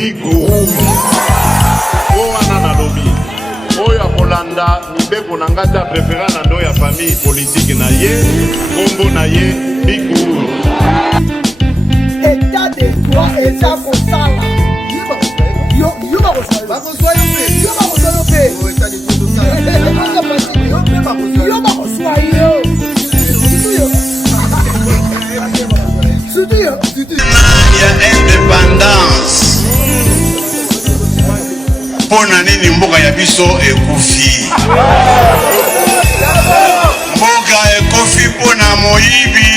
Big Rouge. Oh anana lobby. Oyo akolanda mibeko na ngata préféré na ndo ya famille politique na ye, kombo na ye Big Rouge. État de droit eza kosala. Yo bakosala. Bakosala yo pe. Yo bakosala yo pe. Oh état de droit kosala. Yo pe bakosala. Yo bakosala yo. Surtout yo. Il y a indépendance. Pona nini mboka ya biso ekufi. Mboka ekufi pona moyibi.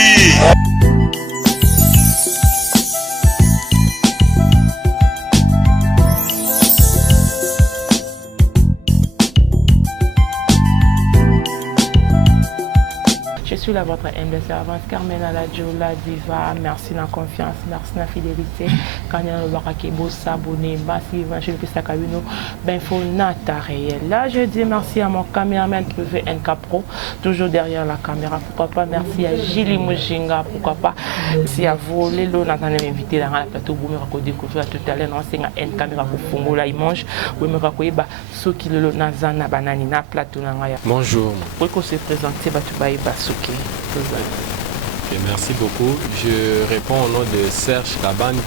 Je suis là, votre humble servante Carmen Aladjo, la diva. Merci la confiance, merci la fidélité. Quand il y a le Barakebo, s'abonner, merci Évangile Pistakabino, ben faut nata réel. Là, je dis merci à mon caméraman privé NK Pro, toujours derrière la caméra. Pourquoi pas, merci à Gili Mujinga, pourquoi pas. Merci à vous, les lots, on a invité dans le plateau, vous me découvrir tout à l'heure, on sait à NK caméra pour Fongo, là, il mange. Vous me racontez, ceux qui le lot, Nazana, banani, na plateau, bonjour. Pourquoi se présenter, tu vas y Basuki. Okay, merci beaucoup. Je réponds au nom de Serge Kabandi,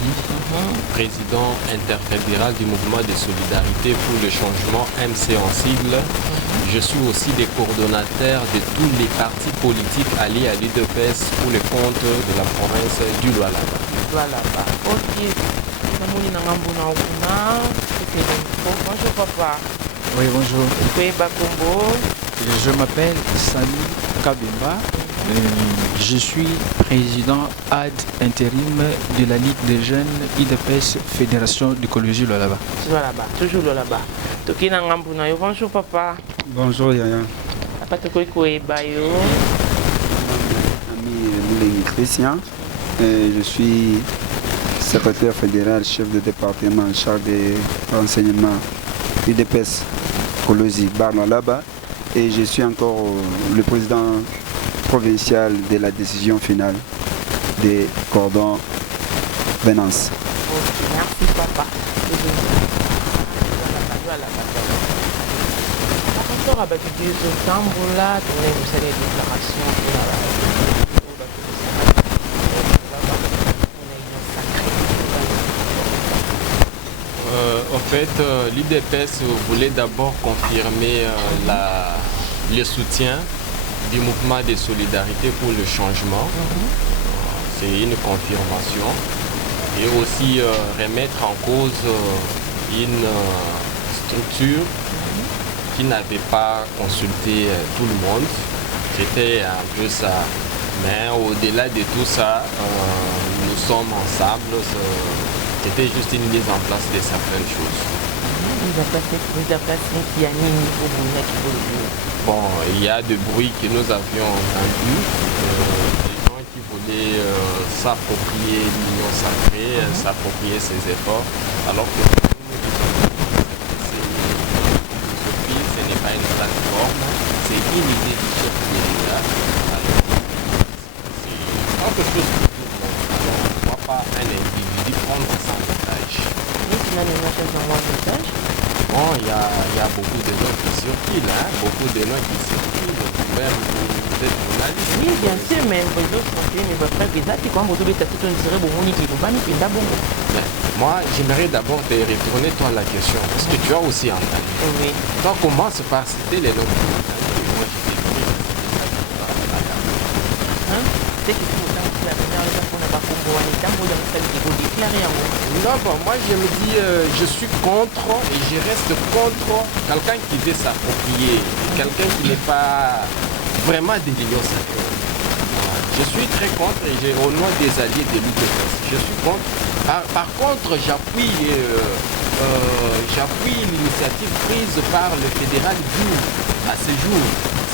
président interfédéral du mouvement de solidarité pour le changement MC en sigle. Je suis aussi des coordonnateurs de tous les partis politiques alliés à l'UDPS pour le compte de la province du Lualaba. Ok. Bonjour papa. Oui, bonjour. Je m'appelle Sami Kabemba. Je suis président ad intérim de la Ligue des jeunes IDPS Fédération d'écologie Lualaba. Toujours Lualaba. Bonjour papa. Bonjour Yaya. Ami Christian. Je suis secrétaire fédéral, chef de département en charge des renseignements IDPS écologie Lualaba. Et je suis encore le président provincial de la décision finale des cordons Venance. Merci papa. Par rapport à Tamboula, vous avez des déclarations. En fait, l'IDPS voulait d'abord confirmer le soutien du mouvement de solidarité pour le changement. C'est une confirmation. Et aussi remettre en cause une structure qui n'avait pas consulté tout le monde. C'était un peu ça. Mais au-delà de tout ça, nous sommes ensemble. C'était juste une mise en place de certaines choses. Bon, il y a des bruits que nous avions entendus, des gens qui voulaient s'approprier l'union sacrée, s'approprier ses efforts, alors que ce n'est pas une plateforme, c'est une idée du chef de l'État. C'est quelque chose pour tout le monde. Alors, on ne voit pas un individu prendre ça en otage. Bon, il y a beaucoup de gens qui circulent, beaucoup de gens qui circulent, même vous êtes journaliste. Oui, bien sûr, mais moi, j'aimerais d'abord te retourner toi la question, parce que tu as aussi entendu. Oui. Toi, commence par citer les noms. Non, bon, moi je me dis, je suis contre et je reste contre quelqu'un qui veut s'approprier, quelqu'un qui n'est pas vraiment de l'union sacrée. Je suis très contre et au nom des alliés de l'UDPS, je suis contre. Par contre, j'appuie l'initiative prise par le fédéral Diouf à ce jour.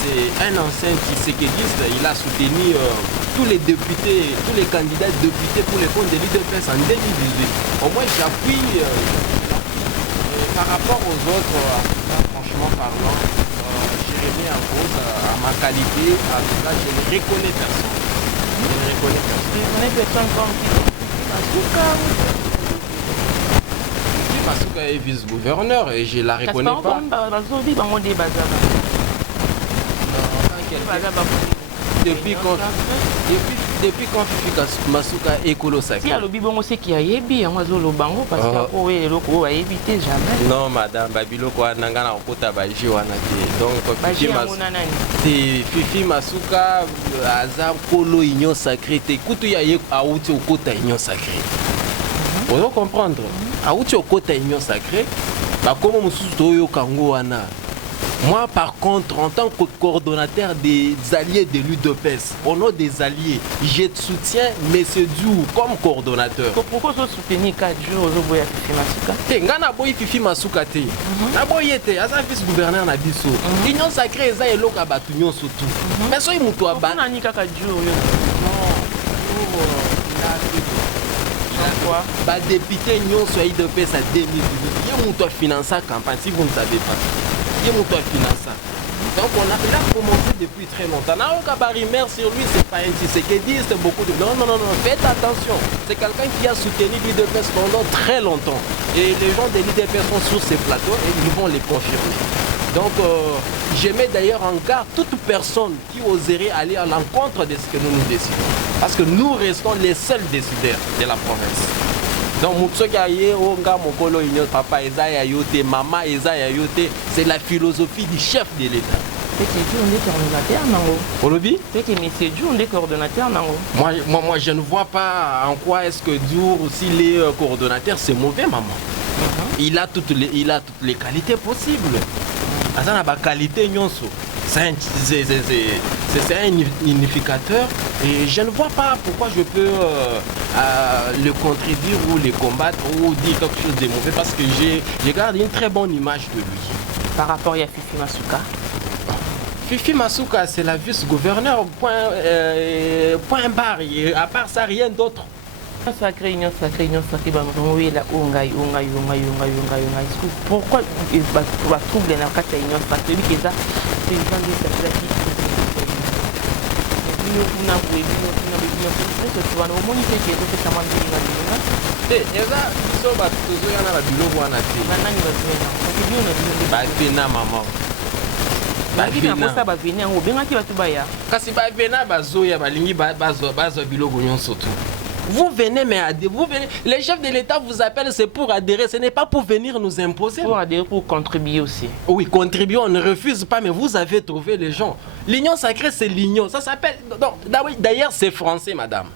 C'est un ancien Tshisekedi, il a soutenu tous les députés, tous les candidats députés pour les comptes de l'UDPS en 2018. Au moins j'appuie par rapport aux autres, franchement parlant, j'ai remis en cause à ma qualité, en tout cas je ne reconnais personne. Je ne reconnais personne. Je connais personne comme qui. En tout cas, Masuka est vice-gouverneur et je la reconnais pas. Depuis quand Fifi Masuka est Kolo Saki. Si alobi bongo c'est qui a yebi en azolo bango parce que o e loko a éviter jamais. Non madame babilo kwa nanga na okota ba ji wana te. Donc Fifi Masuka aza Kolo Union Sacrée te kutu ya ye auti okota Union Sacrée. Vous comprendre? Auti okota Union Sacrée ba komo mususu to yo kango wana. Moi, par contre, en tant que coordonnateur des alliés de l'UDPS, au nom des alliés, je soutiens M. Diouf comme coordonnateur. Pourquoi vous soutenez 4 jours au Fifi Masuka? Ngana boy Fifi Masuka te. Na boy était asa vice-gouverneur na biso. Union Sacrée eza eloka batu nyonso tout. Mais so imuto aba. Na nika 4 jours yo. Non. Ba député nyonso ya UDPS à 2018. Ye muto financer campagne si vous ne savez pas. Donc on a commencé depuis très longtemps. N'a aucun barrière sur lui, c'est pas un Tshisekedi, c'est beaucoup de... Non, faites attention. C'est quelqu'un qui a soutenu l'UDPS pendant très longtemps. Et les gens de l'UDPS sont sur ces plateaux et ils vont les confirmer. Donc je mets d'ailleurs en garde toute personne qui oserait aller à l'encontre de ce que nous décidons. Parce que nous restons les seuls décideurs de la province. Donc, papa Eza Yote, maman Eza Yote, c'est la philosophie du chef de l'État. Moi, je ne vois pas en quoi est-ce que Diour, s'il est coordonnateur, c'est mauvais, maman. Il a toutes les qualités possibles. C'est un unificateur et je ne vois pas pourquoi je peux le contredire ou le combattre ou dire quelque chose de mauvais parce que je garde une très bonne image de lui. Par rapport à Fifi Masuka? Fifi Masuka, c'est la vice-gouverneur, point barre. À part ça, rien d'autre. Sacré, pourquoi il va trouver la carte Union Sacrée qui est là? C'est une grande vous venez, mais vous venez. Les chefs de l'État vous appellent, c'est pour adhérer, ce n'est pas pour venir nous imposer. Pour adhérer, pour contribuer aussi. Oui, contribuer, on ne refuse pas, mais vous avez trouvé les gens. L'union sacrée, c'est l'union. Ça s'appelle. D'ailleurs, c'est français, madame.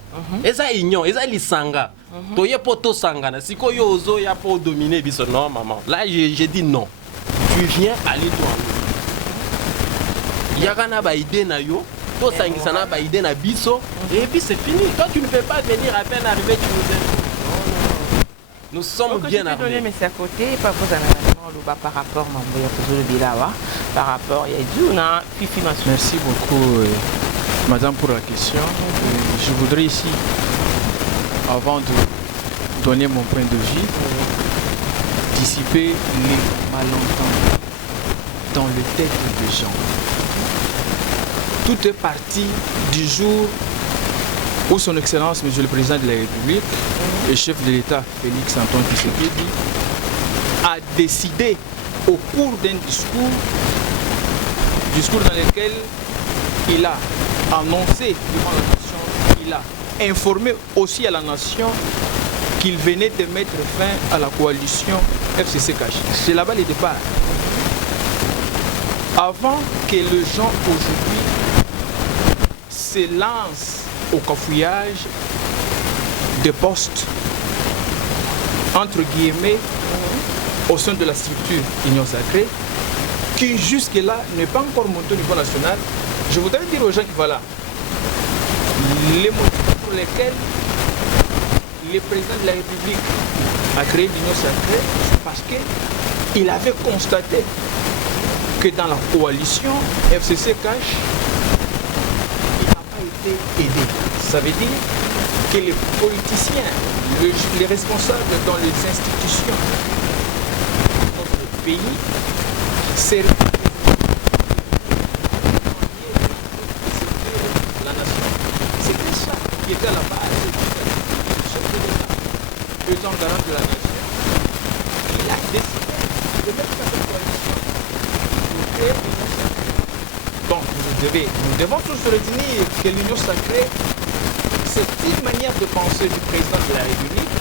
Et ça, union, et ça, l'isanga. Toye poto sangana. Si ko yo ozo ya pour dominer, biso non, maman. Là, j'ai dit non. Tu viens, allez-toi. Yagana ba idée na yo. Et puis c'est fini. Toi tu ne peux pas venir à peine arriver, tu nous aimes. Nous sommes bien armés. Mais c'est à côté, pas par rapport par rapport à Fifi Masuka. Merci beaucoup madame pour la question. Je voudrais ici, avant de donner mon point de vue, dissiper les malentendus dans les têtes des gens. Tout est parti du jour où son Excellence, Monsieur le Président de la République et chef de l'État, Félix Antoine Tshisekedi, a décidé au cours d'un discours dans lequel il a annoncé devant la nation, il a informé aussi à la nation qu'il venait de mettre fin à la coalition FCC-CACH. C'est là-bas le départ. Avant que les gens aujourd'hui se lancent au cafouillage de postes, entre guillemets, au sein de la structure Union Sacrée, qui jusque-là n'est pas encore monté au niveau national. Je voudrais dire aux gens qui voilà, les motifs pour lesquels le président de la République a créé l'Union Sacrée, c'est parce qu'il avait constaté que dans la coalition FCC-CACH, il n'a pas été aidé. Ça veut dire que les politiciens, les responsables dans les institutions de notre pays servent la nation. C'était ça qui était à la base du chef de l'État, étant garant de la nation. Il a décidé de mettre cette coalition pour créer l'Union sacrée. Donc nous devons tous retenir que l'Union sacrée, c'est une manière de penser du président de la République,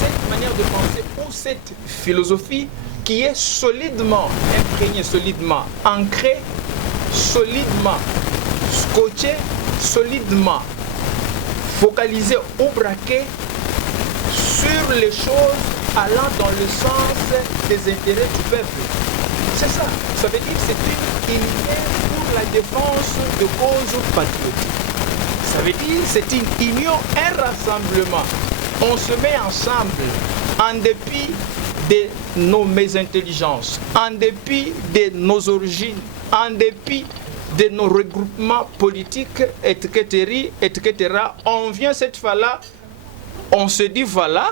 cette manière de penser ou cette philosophie qui est solidement imprégnée, solidement ancrée, solidement scotchée, solidement focalisée ou braquée sur les choses allant dans le sens des intérêts du peuple. C'est ça. Ça veut dire que c'est une unité pour la défense de causes patriotiques. Ça veut dire que c'est une union, un rassemblement. On se met ensemble en dépit de nos mésintelligences, en dépit de nos origines, en dépit de nos regroupements politiques, etc. On vient cette fois-là, on se dit voilà,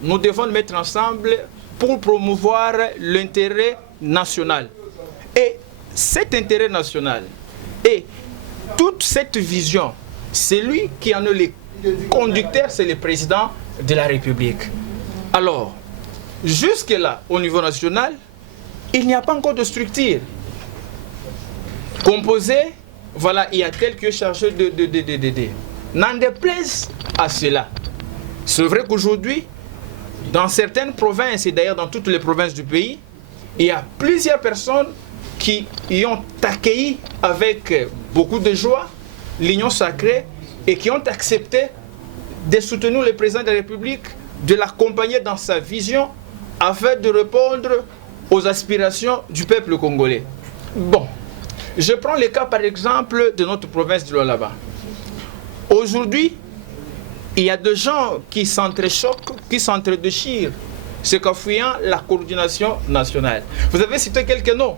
nous devons nous mettre ensemble pour promouvoir l'intérêt national. Et cet intérêt national et toute cette vision, c'est lui qui en est le conducteur, c'est le président de la République. Alors, jusque-là, au niveau national, il n'y a pas encore de structure composée. Voilà, il y a tel qui est chargé de. N'en déplaise à cela. C'est vrai qu'aujourd'hui, dans certaines provinces, et d'ailleurs dans toutes les provinces du pays, il y a plusieurs personnes qui y ont accueilli avec beaucoup de joie l'Union sacrée et qui ont accepté de soutenir le président de la République, de l'accompagner dans sa vision afin de répondre aux aspirations du peuple congolais. Bon, je prends le cas par exemple de notre province du Lualaba. Aujourd'hui, il y a des gens qui s'entrechoquent, qui s'entredéchirent, ce qu'affuyant la coordination nationale. Vous avez cité quelques noms.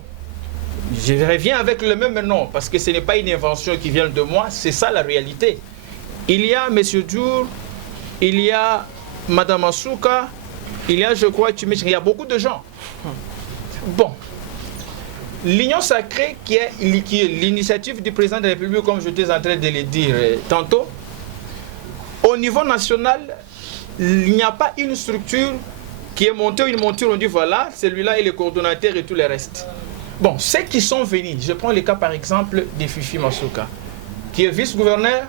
Je reviens avec le même nom parce que ce n'est pas une invention qui vient de moi, c'est ça la réalité. Il y a M. Djour, il y a Mme Asuka, il y a, je crois, il y a beaucoup de gens. Bon, l'Union sacrée qui est l'initiative du président de la République, comme je étais en train de le dire tantôt, au niveau national, il n'y a pas une structure qui est montée, une monture, on dit voilà, celui-là est le coordonnateur et tout le reste. Bon, ceux qui sont venus, je prends le cas par exemple de Fifi Masuka, qui est vice-gouverneur,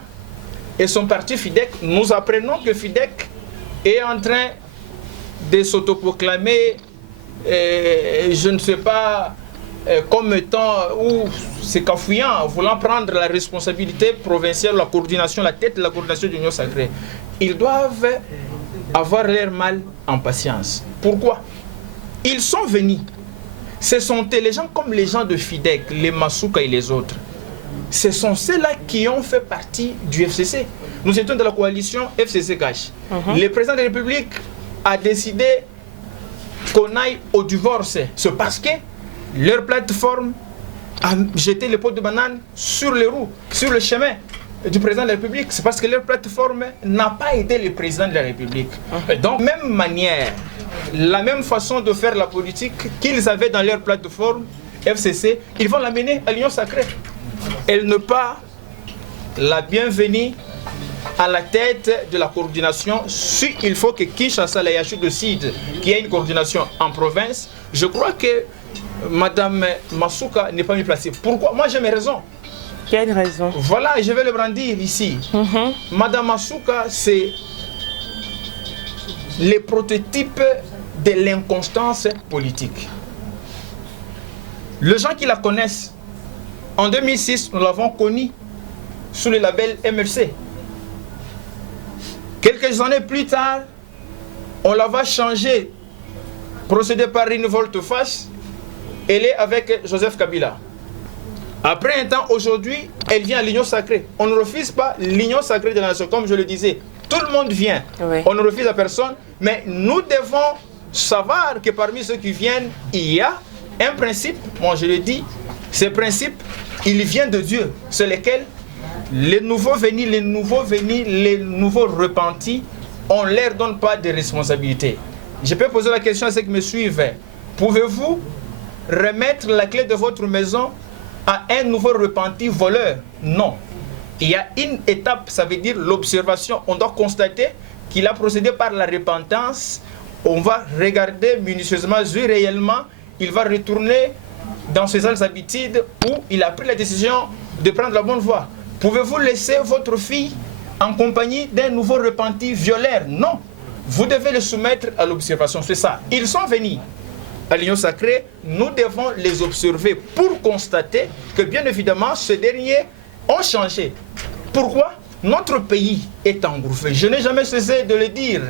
et son parti FIDEC, nous apprenons que FIDEC est en train de s'autoproclamer, je ne sais pas, comme étant, ou c'est cafouillant, voulant prendre la responsabilité provinciale, la coordination, la tête de la coordination de l'Union sacrée. Ils doivent avoir l'air mal en patience. Pourquoi? Ils sont venus. Ce sont les gens comme les gens de FIDEC, les Masuka et les autres. Ce sont ceux-là qui ont fait partie du FCC. Nous étions de la coalition FCC-GACH. Le président de la République a décidé qu'on aille au divorce. C'est parce que leur plateforme a jeté les pots de banane sur les roues, sur le chemin du président de la République. C'est parce que leur plateforme n'a pas aidé le président de la République. Donc, même manière, la même façon de faire la politique qu'ils avaient dans leur plateforme FCC, ils vont l'amener à l'Union sacrée. Elle n'est pas la bienvenue à la tête de la coordination. Si il faut que Kinshasa, la Yachu décide qu'il y ait une coordination en province, je crois que Mme Masuka n'est pas mieux placée. Pourquoi? Moi j'ai mes raisons. Quelle raison? Voilà, je vais le brandir ici. Mme Masuka, c'est le prototype de l'inconstance politique. Les gens qui la connaissent, en 2006, nous l'avons connue sous le label MLC. Quelques années plus tard, on la va changer, procédé par une volte-face. Elle est avec Joseph Kabila. Après un temps, aujourd'hui, elle vient à l'Union sacrée. On ne refuse pas l'Union sacrée de la nation, comme je le disais. Tout le monde vient. Oui. On ne refuse à personne. Mais nous devons savoir que parmi ceux qui viennent, il y a un principe. Moi, je le dis, ce principe, il vient de Dieu. C'est lequel les nouveaux venus, les nouveaux repentis, on ne leur donne pas de responsabilité. Je peux poser la question à ceux qui me suivent. Pouvez-vous remettre la clé de votre maison à un nouveau repenti voleur? Non. Il y a une étape, ça veut dire l'observation. On doit constater qu'il a procédé par la repentance. on va regarder minutieusement, si réellement il va retourner dans ses anciennes habitudes où il a pris la décision de prendre la bonne voie. Pouvez-vous laisser votre fille en compagnie d'un nouveau repenti violaire? Non. Vous devez le soumettre à l'observation, c'est ça. Ils sont venus à l'Union sacrée, nous devons les observer pour constater que bien évidemment, ces derniers ont changé. Pourquoi? Notre pays est engouffré. Je n'ai jamais cessé de le dire.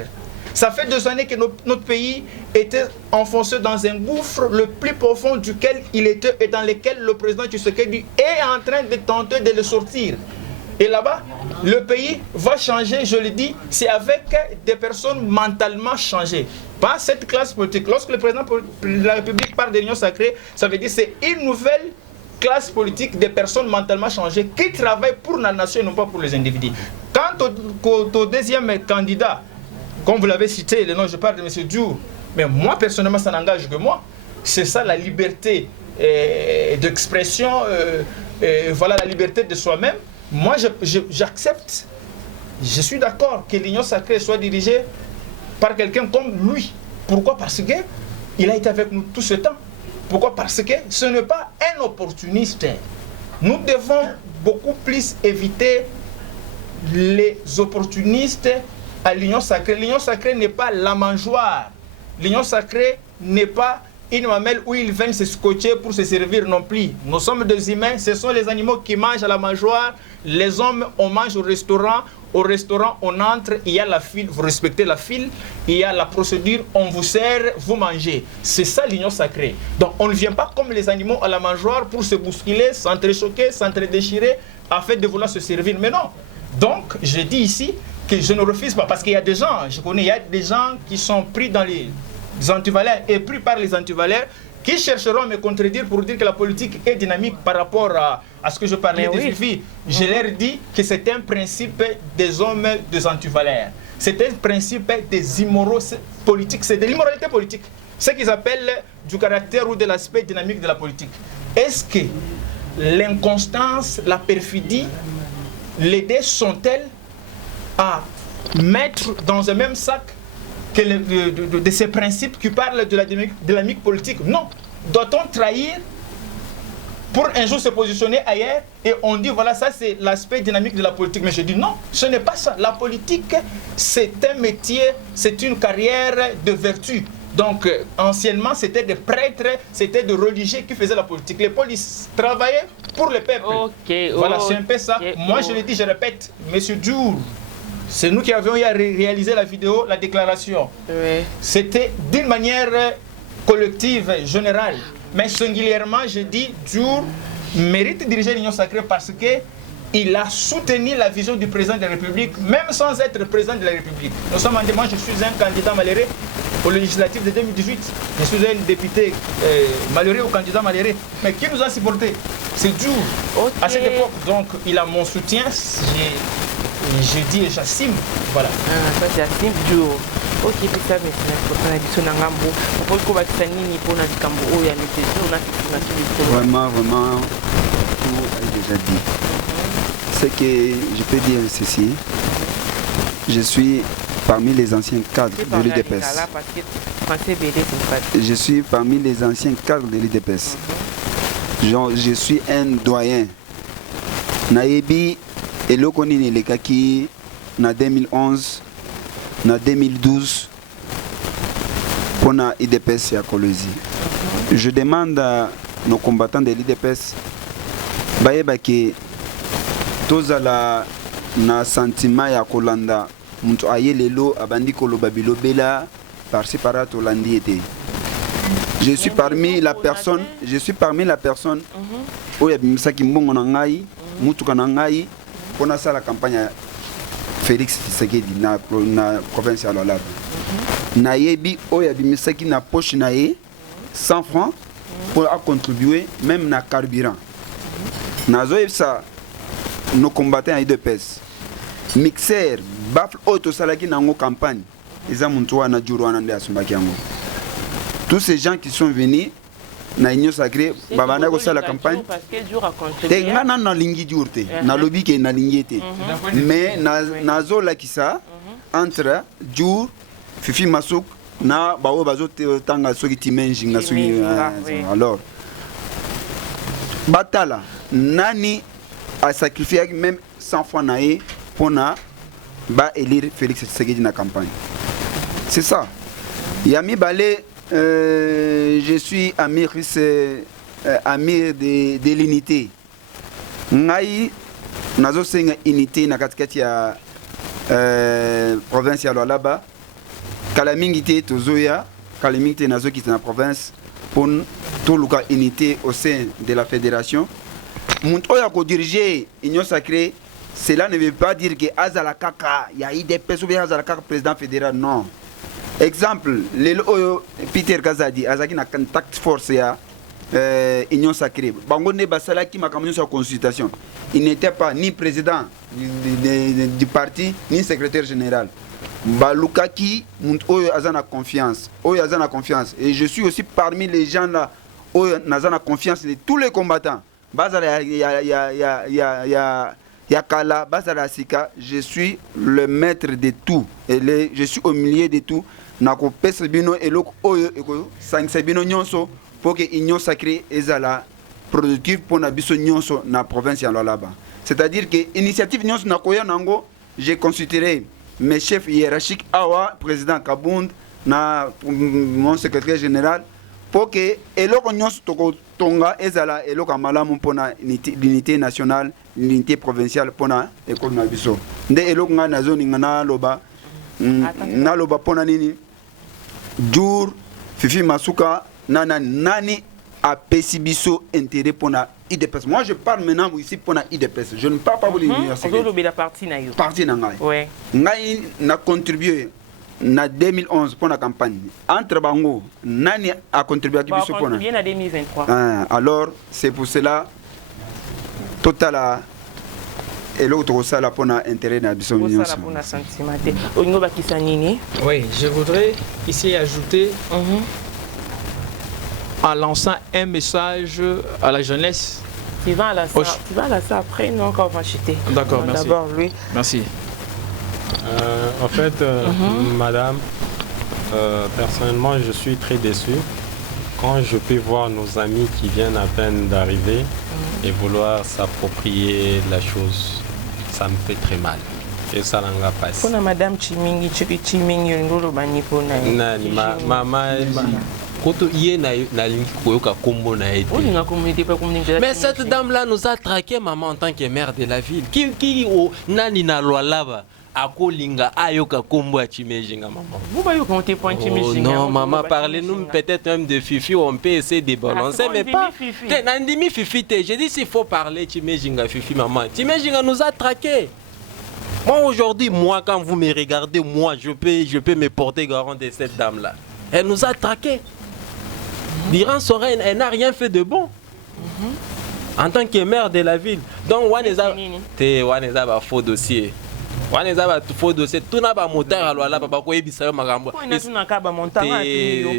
Ça fait 2 années que notre pays était enfoncé dans un gouffre le plus profond duquel il était et dans lequel le président Tshisekedi est en train de tenter de le sortir. Et là-bas, le pays va changer, je le dis, c'est avec des personnes mentalement changées. Pas cette classe politique. Lorsque le président de la République parle de l'Union sacrée, ça veut dire que c'est une nouvelle classe politique de personnes mentalement changées qui travaillent pour la nation et non pas pour les individus. Quant au deuxième candidat, comme vous l'avez cité, le nom, je parle de M. Diour, mais moi personnellement ça n'engage que moi. C'est ça la liberté d'expression, voilà la liberté de soi-même. Moi j'accepte, je suis d'accord que l'Union sacrée soit dirigée par quelqu'un comme lui. Pourquoi? Parce qu'il a été avec nous tout ce temps. Pourquoi? Parce que ce n'est pas un opportuniste. Nous devons beaucoup plus éviter les opportunistes à l'Union sacrée. L'Union sacrée n'est pas la mangeoire. L'Union sacrée n'est pas une mamelle où ils viennent se scotcher pour se servir non plus. Nous sommes des humains, ce sont les animaux qui mangent à la mangeoire. Les hommes, on mange au restaurant. Au restaurant, on entre, il y a la file, vous respectez la file, il y a la procédure, on vous sert, vous mangez. C'est ça l'union sacrée. Donc on ne vient pas comme les animaux à la mangeoire pour se bousculer, s'entrechoquer, s'entredéchirer, afin de vouloir se servir. Mais non. Donc je dis ici que je ne refuse pas, parce qu'il y a des gens, je connais, il y a des gens qui sont pris dans les antivaleurs et pris par les antivaleurs, qui chercheront à me contredire pour dire que la politique est dynamique par rapport à ce que je parlais des filles. Je leur dis que c'est un principe des hommes des antivaleurs. C'est un principe des immoraux politiques, c'est de l'immoralité politique. Ce qu'ils appellent du caractère ou de l'aspect dynamique de la politique. Est-ce que l'inconstance, la perfidie, les dés sont-elles à mettre dans un même sac que de ces principes qui parlent de la dynamique politique? Non. Doit-on trahir pour un jour se positionner ailleurs et on dit voilà, ça c'est l'aspect dynamique de la politique? Mais je dis non, ce n'est pas ça. La politique, c'est un métier, c'est une carrière de vertu. Donc anciennement c'était des prêtres, c'était des religieux qui faisaient la politique. Les polices travaillaient pour le peuple. Voilà, c'est un peu ça. Moi je le dis, je répète, Monsieur Diour, c'est nous qui avions réalisé la vidéo, la déclaration. Oui. C'était d'une manière collective, générale. Mais singulièrement, je dis, Diour mérite de diriger l'Union sacrée parce qu'il a soutenu la vision du président de la République, même sans être président de la République. Nous sommes en demande, je suis un candidat malheureux au législatif de 2018. Je suis un député malheureux ou candidat malheureux. Mais qui nous a supporté? C'est Diour. À cette époque, donc, il a mon soutien. Je dis et j'assume, voilà. Ça j'assume Diour. Ok, puis ça, mais c'est la ngambo. Pourquoi tu as dit pour la cambo ou ya vraiment, vraiment, tout est déjà dit. C'est que je peux dire ceci. Je suis parmi les anciens cadres de l'UDPS. Je suis parmi les anciens cadres de l'UDPS. Je suis un doyen. Naïbi et Lokonini les Kaki, en 2011, en 2012, pour l'IDPS à Kolosi. Je demande à nos combattants de l'IDPS, que tous la na sentiment ya Kolanda, muntu aye lelo abandi koloba bilobela par séparat Holandi était. Je suis parmi la personne où il y a Misaki Mbongo Nangai, Mutuka Nangai, pour la campagne Félix Tshisekedi na province ya Lolab. Nayebi où il y a Misaki na poche nae 100 francs pour contribuer même na carburant. Nazoe ça nos combattants à IDPS. Mixer, baffle auto salaki nango campagne. Ils ont montré na Diour wana nde asumbaki yango. Tous ces gens qui sont venus na union sacrée babana ko sala campagne te ngana na lingi Diour te na lobi ke na lingi te mais na zo la kisa entre Diour Fifi Massouk na bao bazo tanga soki timenji nga soki alors batala nani a sacrifié même 100 fois naé pour na ba élire Félix Tshisekedi na campagne. C'est ça. Yami Balé, je suis ami de l'unité. Ngai nazo senga unité na katikati ya province ya Lualaba. Kala mingi te tozoya, kala mingi te nazo ki na province pour tout le cas unité au sein de la fédération. Mon oya ko diriger Union Sacrée, cela ne veut pas dire que Azala Kaka, il y a des personnes qui Azala Kaka président fédéral, non. Exemple, Peter Kazadi, Azaki na contact force ya Union Sacrée. Bango ne basala qui m'a commis sa consultation. Il n'était pas ni président du parti, ni secrétaire général. Balukaki, Oyo Azana confiance. Oyo Azana confiance. Et je suis aussi parmi les gens là, Oyo Azana confiance de tous les combattants. Bazala Yakala, Bazala Sika, je suis le maître de tout. Et je suis au milieu de tout. Nako pesa bino elok oyo eko sangisa bino nyonso pour que Union Sacrée ezala productive pour na biso nyonso na province ya Lualaba. C'est-à-dire que initiative nyonso na koya nango, j'ai consulté mes chefs hiérarchiques awa président Kabound na mon secrétaire général pour que eloko nyonso toko tonga ezala eloko malamu pour na l'unité nationale, l'unité provinciale pour na école na biso. Nde eloko nga na zone ngana loba na loba pona nini jour Fifi Masuka nani a pesibiso intérêt pour na IDPS. Moi je parle maintenant ici pour na IDPS. Je ne parle pas pour l'université. La partie na yo. Partie na ngai. Ouais. Ngai na contribué na 2011 pour la campagne. Entre bango nani a contribué à biso pour na. Bien en 2023. Alors c'est pour cela total et l'autre ça là pour na intérêt na biso union. Ça pour na sentiment. Olingo bakisa nini? Oui, je voudrais ici ajouter en lançant un message à la jeunesse. Tu vas là ça après, non, quand on va chuter. D'accord, merci. D'abord, lui. Merci. En fait, madame, personnellement, je suis très déçu quand je peux voir nos amis qui viennent à peine d'arriver et vouloir s'approprier la chose. Ça me fait très mal. Et ça n'a pas passé. Pour madame Chimingi, Chimingi, Ngolo Bani pour mais cette dame-là nous a traqué, maman, en tant que maire de la ville. Qui nani na Lualaba akolinga ayoka kombo a Chimejinga, maman. Vous voyez comment tu pointes Chimejinga? Non, maman, parlez-nous peut-être même de Fifi, on peut essayer de balancer, mais pas. Nandimi Fifi, j'ai dit s'il faut parler Chimejinga, Fifi, maman. Chimejinga nous a traqué. Moi aujourd'hui, quand vous me regardez, moi je peux me porter garant de cette dame-là. Elle nous a traqués. Durant son règne, elle n'a rien fait de bon. En tant que maire de la ville. Donc, Waneza va faux dossier. Waneza va faux dossier. Tout n'a pas monté à l'ouala, papa, quoi, Ibisayo Magambo.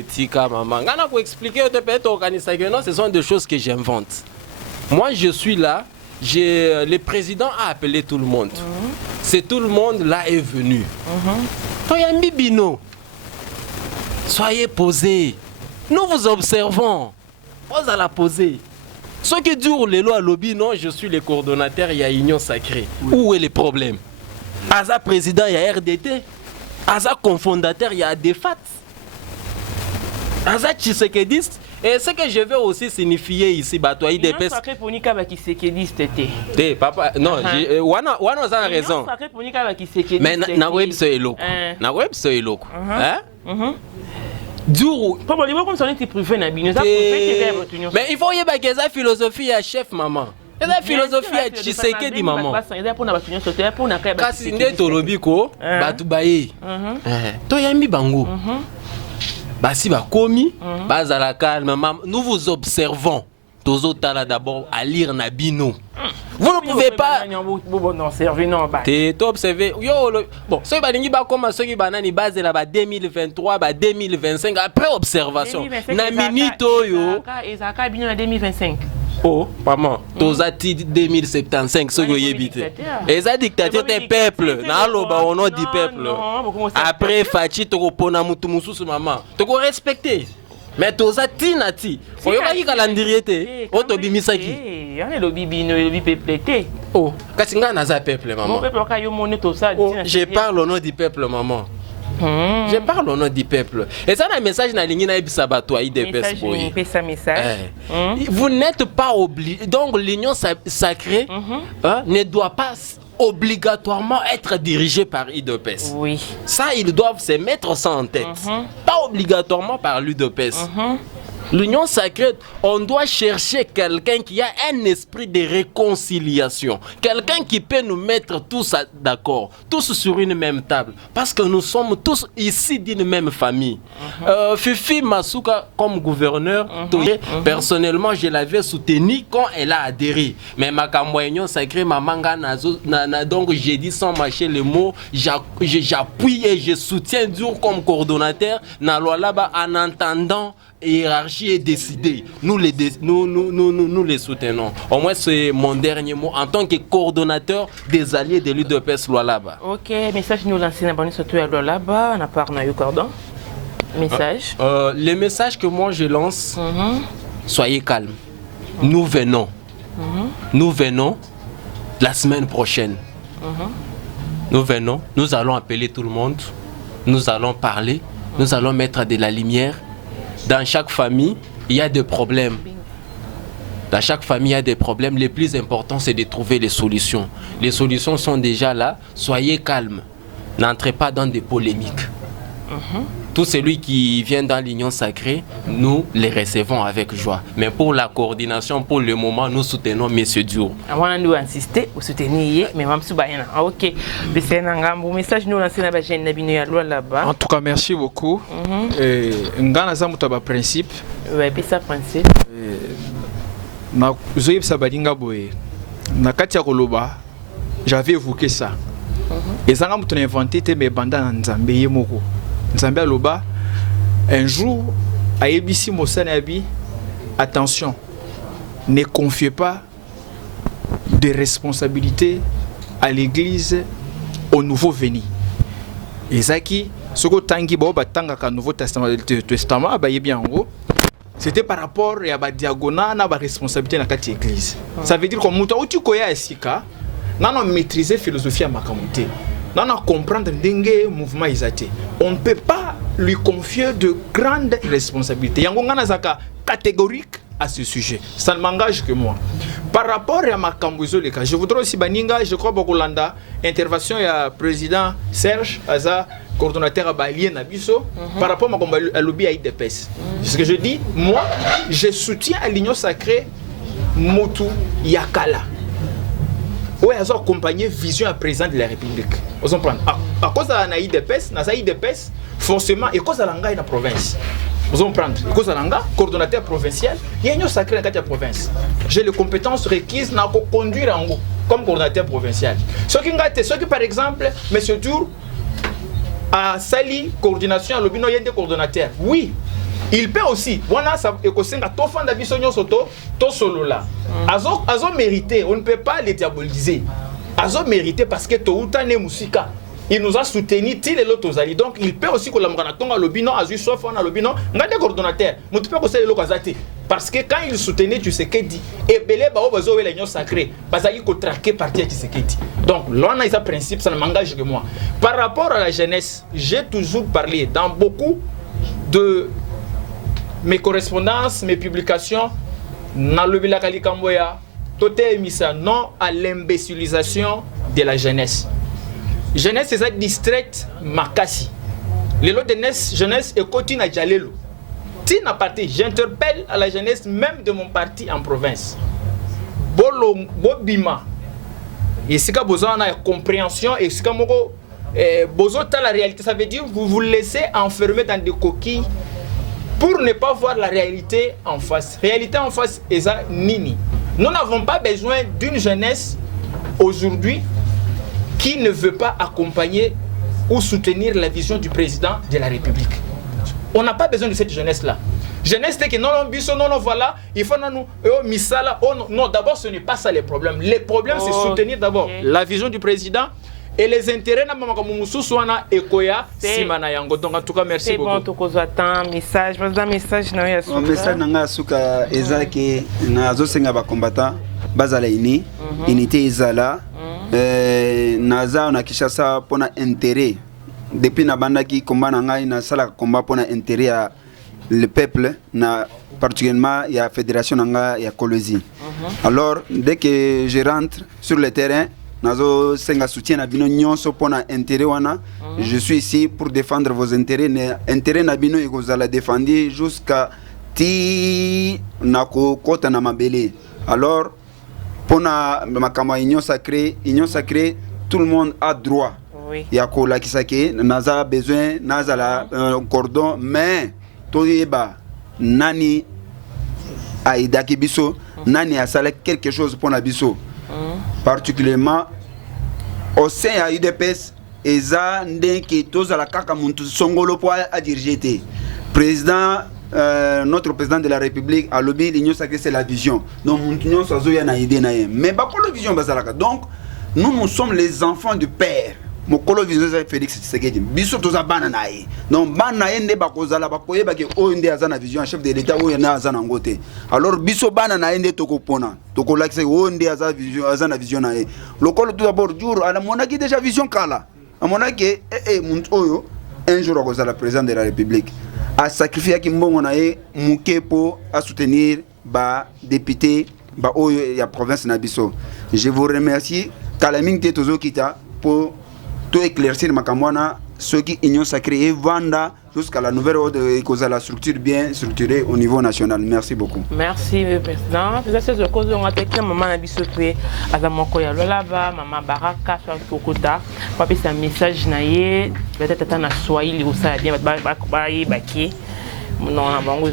Tika, maman. Gana pour expliquer, peut-être organiser. Non, ce sont des choses que j'invente. Moi, je suis là. Le président a appelé tout le monde. C'est tout le monde là est venu. Toyambi Bino. Soyez posés. Nous vous observons. Vous allez poser. Ce qui dure les lois lobby, non, je suis le coordonnateur, il y a Union Sacrée. Oui. Où est le problème? Aza président, il y a RDT. Aza cofondateur, il y a DEFAT. Aza Tshisekediste. Et ce que je veux aussi signifier ici, Batoaï des Union Sacrée pour Nika Tshisekediste. Papa, non, Wana a raison. Union Sacrée pour Nika Tshisekediste. Mais na web c'est eloko. Na web c'est eloko. Hein? Duro. Mais il faut y avoir une philosophie à chef, maman. La philosophie à Tshisekedi, maman. Kasi nde tolobiko, batubaye. Toyambi bango. Basi ba komi, bazala calme, maman. Nous vous observons. Tozotala d'abord à lire Nabino. Vous ne pouvez pas. T'observer. Bon, ceux qui comme ceux qui banani base là 2023, 2025 après observation. Na minute yo. Ezaka bien en 2025. Oh, maman, tozati 2075 ce que yebite. Et ça dictature des peuples. Na loba au nom du peuple. Après Fachi to pona mutu mususu maman. To ko respecter. Mais tozati nati. Oyoka yi calendrier te. O to bimisaki. On est le bibi no le peuple te. Oh, kasinga na za peuple maman. Mon peuple ka yo moné to ça. Je parle au nom du peuple maman. Je parle au nom du peuple. Et ça, un message na lingi na ibisabato a IDPS boy. Vous n'êtes pas obligé. Donc l'union sacrée ne doit pas obligatoirement être dirigée par IDPS. Oui. Ça, ils doivent se mettre ça en tête. Pas obligatoirement par l'UDPS. L'union sacrée, on doit chercher quelqu'un qui a un esprit de réconciliation. Quelqu'un qui peut nous mettre tous d'accord, tous sur une même table. Parce que nous sommes tous ici d'une même famille. Fifi Masuka, comme gouverneur, personnellement, je l'avais soutenu quand elle a adhéré. Mais ma union sacrée, ma manga, donc j'ai dit sans mâcher les mots, j'appuie et je soutiens dur comme coordonnateur, là-bas en entendant hiérarchie est décidée. Nous les soutenons. Au moins, c'est mon dernier mot en tant que coordonnateur des alliés de l'UDPS là-bas. Ok, message nous lancer na bani surtout là-bas, on a parlé na cordon. Message. Les messages que moi je lance, soyez calmes. Nous venons. Nous venons la semaine prochaine. Nous venons, nous allons appeler tout le monde. Nous allons parler. Nous allons mettre de la lumière. Dans chaque famille, il y a des problèmes. Dans chaque famille, il y a des problèmes. Le plus important, c'est de trouver les solutions. Les solutions sont déjà là. Soyez calmes. N'entrez pas dans des polémiques. Tout celui qui vient dans l'union sacrée, nous les recevons avec joie. Mais pour la coordination, pour le moment, nous soutenons M. Diour. On nous insister, vous soutenez, mais même si ok. Message nous lancer là-bas. En tout cas, merci beaucoup. Ngana za mutaba principe. Ouais, puis ça principe. Na zoyeb sabadinga boye. Na katia koloba, j'avais évoqué ça. Et ça nga mutu inventé te me banda nzambe yemoko. Nzambe aloba un jour à Ebisi Mosanabi, attention, ne confiez pas des responsabilités à l'église au nouveau venu. Et ça qui ce que tangi bo batanga ka Nouveau Testament ba yebi yango, c'était par rapport à ba diagonale na ba responsabilité na kati église. Ça veut dire que muta uti koya esika nana maîtriser philosophie à makamuté. Non, comprendre le mouvement Isate. On ne peut pas lui confier de grandes responsabilités. Yangongana Zaka catégorique à ce sujet. Ça ne m'engage que moi. Par rapport à ma Kambuzo, je voudrais aussi baninga, je crois beaucoup Landa, intervention à président Serge Aza, coordonnateur à Balien Nabiso, par rapport à lobby à IDPS. Ce que je dis, moi, je soutiens à l'union sacrée Motu Yakala. Oui, ils ont accompagné vision à président de la République. Vous comprenez? À cause de la IDPS, forcément, et cause de la province. Vous comprenez? À cause de la coordonnateur provincial, il y a une sacrée dans la province. J'ai les compétences requises pour conduire en haut, comme coordonnateur provincial. Ce qui, par exemple, M. Diour a sali coordination à l'obino, il y a des coordonnateurs. Oui. Il peut aussi, Azo mérité, on ne peut pas les diaboliser. Azo mérité parce que Toutane Moussika, il nous a soutenu, donc il peut aussi que la Mganatonga Lobino, Azu Sof, on a Lobino, on a des coordonnateurs. Mais tu peux aussi le Kazati. Parce que quand il soutenait, tu sais qu'il dit, et Belé Bao Bazo et l'union sacrée, parce qu'il faut traquer partir tu sais qu'il dit. Donc, là, on a un principe, ça ne m'engage que moi. Par rapport à la jeunesse, j'ai toujours parlé dans beaucoup de mes correspondances, mes publications, dans le Bilakali Kamboya, tout est mis ça non à l'imbécilisation de la jeunesse. Jeunesse, c'est ça distraite Makassi. Les lots de jeunesse et continue à Jalelo. Tina parti, j'interpelle à la jeunesse même de mon parti en province. Bobima. Et c'est que besoin de compréhension et c'est que besoin de la réalité. Ça veut dire que vous vous laissez enfermer dans des coquilles pour ne pas voir la réalité en face. Réalité en face, c'est ça, nini. Nous n'avons pas besoin d'une jeunesse aujourd'hui qui ne veut pas accompagner ou soutenir la vision du président de la République. On n'a pas besoin de cette jeunesse-là. Jeunesse que non, voilà, il faut nous, misala, non, d'abord ce n'est pas ça les problèmes. Les problèmes, c'est soutenir d'abord la vision du président et les intérêts na mama comme Moussouswana et Koya, Simana Yango. Donc en tout cas, merci beaucoup. C'est bon, tu as un message, un message na ya suka. Un message na suka ezaki na zosenga ba combattant bazala ini, unité ezala, naza na Kinshasa pona intérêt. Depuis na banda qui combat na ngai na sala combat pona intérêt à le peuple na particulièrement il y a fédération nanga ya Kolosi. Alors dès que je rentre sur le terrain nazo senga soutien na bino nyonso pona intérêt wana, je suis ici pour défendre vos intérêts, intérêt na bino ekozala défendre jusqu'à ti na kota na mabele. Alors pona makama union sacrée, tout le monde a droit. Oui. Ya ko la kisake naza besoin naza la cordon mais toyeba nani aidaki biso nani asala quelque chose pour na biso particulièrement au sein ya UDPS eza ndenge tozala kaka muntu songolo po a diriger président notre président de la République a lobby l'union sacrée c'est la vision donc muntu nyonso azoya na idée na ye mais ba ko la vision bazalaka donc nous sommes les enfants du père. Mon vision c'est Félix Tshisekedi biso toza bana naye donc bana yende bakozala bakoyeba ke o ndé azana vision chef de l'état o yana azana ngote alors biso bana na yende tokopona tokolakisa o ndé azana vision naye lokolo tout d'abord jour ala monaki déjà vision kala amonaki muntu oyo un jour akozala président de la République a sacrifié ki mbongo naye mukepo a soutenir ba député ba oyo ya province na biso. Je vous remercie kalaming te tozo kita pour tout éclaircir makamwana ceux qui union sacrée et vanda jusqu'à la nouvelle ordre et cause la structure bien structurée au niveau national. Merci beaucoup. Merci président. C'est ce cause on a été maman na biso pe azamoko ya lolaba maman Baraka sur Kokota papi c'est un message naie peut-être na Swahili ou ça bien baki non na bango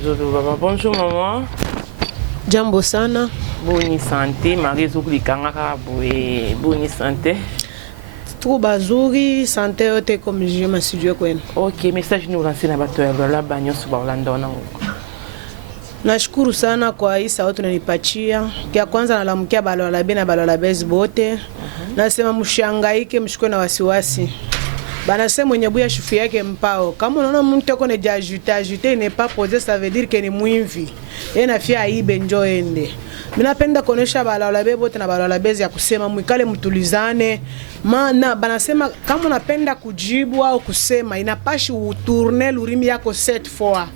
bonjour maman. Jambo sana. Bonne santé Marie Zokulikanga ka bonne santé. Tout bazuri santé yote comme je m'assidu kwenu. OK, message nous lancer na bato ya lola banyo suba Orlando na huko. Nashukuru sana kwa hii sauti unanipatia. Kia kwanza nalamkia balola bena balola bezi bote. Nasema mshangaike mshikwe na wasiwasi. Banasema mwenye buya shufu yake mpao. Kama unaona mtu yako ne ajouter n'est pas posé ça veut dire que ni mwimvi. Yeye nafia ibe njoo ende. Minapenda kuonesha balola bote na balola bezi ya kusema mwikale mtulizane. Maana banasema kama unapenda kujibu au kusema inapashi utourner lurimi yako 7 fois.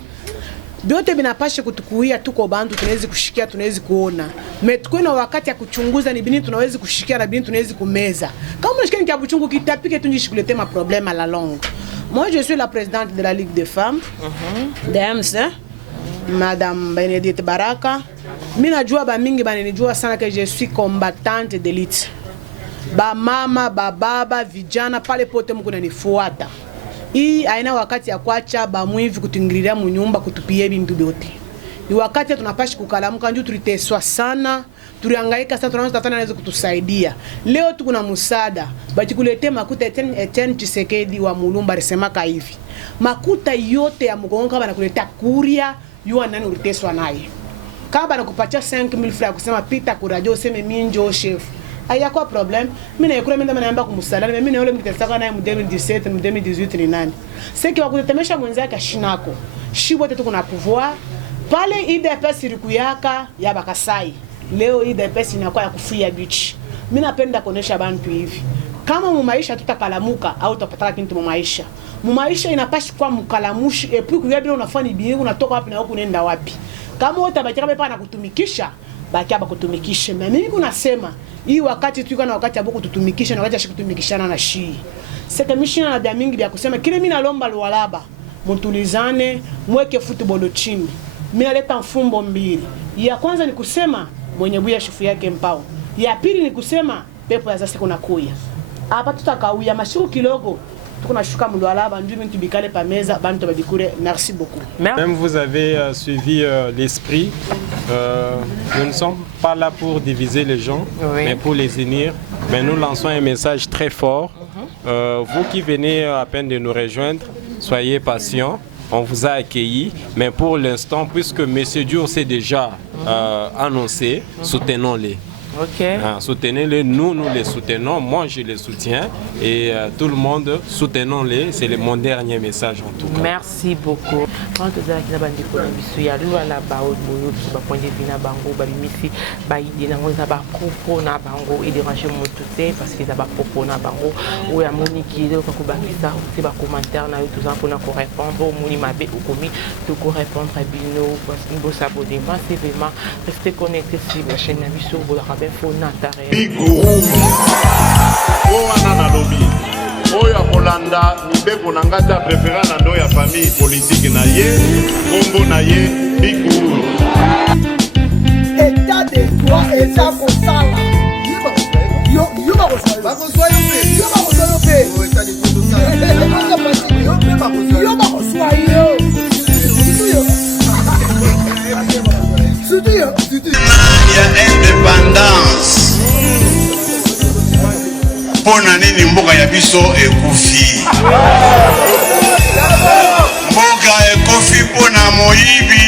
Biote binapashe kutukuia tuko bantu tunaweza kushikia tunaweza kuona. Metukwe na wakati ya kuchunguza ni bini tunaweza kushikia na bini tunaweza kumeza. Kama unashikia ni kiabuchungu kitapike tunjishi kulete ma problème à la longue. Moi je suis la présidente de la Ligue des femmes. DMC. Madame Benedite Baraka. Mina jua ba mingi banenijua sana que je suis combattante d'élite. Ba mama, ba baba, vijana pale pote mko nanifuata. Hii aina wakati ya kuacha ba mwivi kutingililia munyumba kutupie bintu byote. Ni wakati tunapashi kukalamuka ndio tuliteswa sana, tulihangaika sana tunaanza tafana naweza kutusaidia. Leo tuko na msaada, bati kulete makuta Etienne Tshisekedi wa Mulumba alisemaka hivi. Makuta yote ya mgongo banakuleta kuria yua nani uliteswa naye. Kama banakupatia 5000 francs kusema pita ku radio useme mimi ndio chef. Aya kwa problem mimi naikura mimi naomba kumsala mimi na yule mtesaka naye mu 2017 mu 2018 ni nani seki wa kutetemesha mwenzake ashinako shi wote tuko na pouvoir pale IDPS ilikuyaka ya Bakasai leo IDPS inakuwa ya kufia beach mimi napenda kuonesha bantu hivi kama mu maisha tutakalamuka au tutapata kitu mu maisha inapashi kwa mkalamushi et puis kuya bila unafanya bibi unatoka wapi na huko unaenda wapi kama utabaki hapa na kutumikisha baki hapa kutumikisha mimi kunasema hii wakati tuko na wakati aboko tutumikisha na wakati kutumikishana na shii seka mishina na bia mingi bia kusema kile mimi nalomba lualaba mtulizane mweke football chini mimi naleta mfumbo mbili ya kwanza ni kusema mwenye buya shifu yake mpao ya pili ni kusema pepo ya sasa kuna kuya hapa tutakauya mashuku kidogo tunashuka mlualaba ndio mtu bikale pa meza bantu babikure merci beaucoup. Même vous avez suivi l'esprit. Nous ne sommes pas là pour diviser les gens, mais pour les unir. Mais nous lançons un message très fort. Vous qui venez à peine de nous rejoindre, soyez patients. on vous a accueilli, mais pour l'instant, puisque M. Diour s'est déjà annoncé, soutenons-les. Ok. Soutenez-les, nous les soutenons, moi je les soutiens et tout le monde, soutenons-les, c'est mon dernier message en tout cas. Merci beaucoup. Quand tu as dit que tu as dit que la bango, et déranger mon tout parce que ça va propos na bango ou ya moni qui est ko bakisa c'est ba commentaire na tout ça pour na répondre au moni mabe ou komi to ko répondre bino parce que vous s'abonner massivement restez connectés sur la chaîne na biso bo la rabe fo na tare o anana lobi oyo akolanda mibeko na ngata préféré na ndo ya famille politique na ye kombo na ye bikuru état de droit eza kosala yo bakosala bakoswa yo pe yo bakoswa yo pe yo bakoswa yo ya indépendance mpona nini mboka ya biso ekufi mboka ekufi mpona moyibi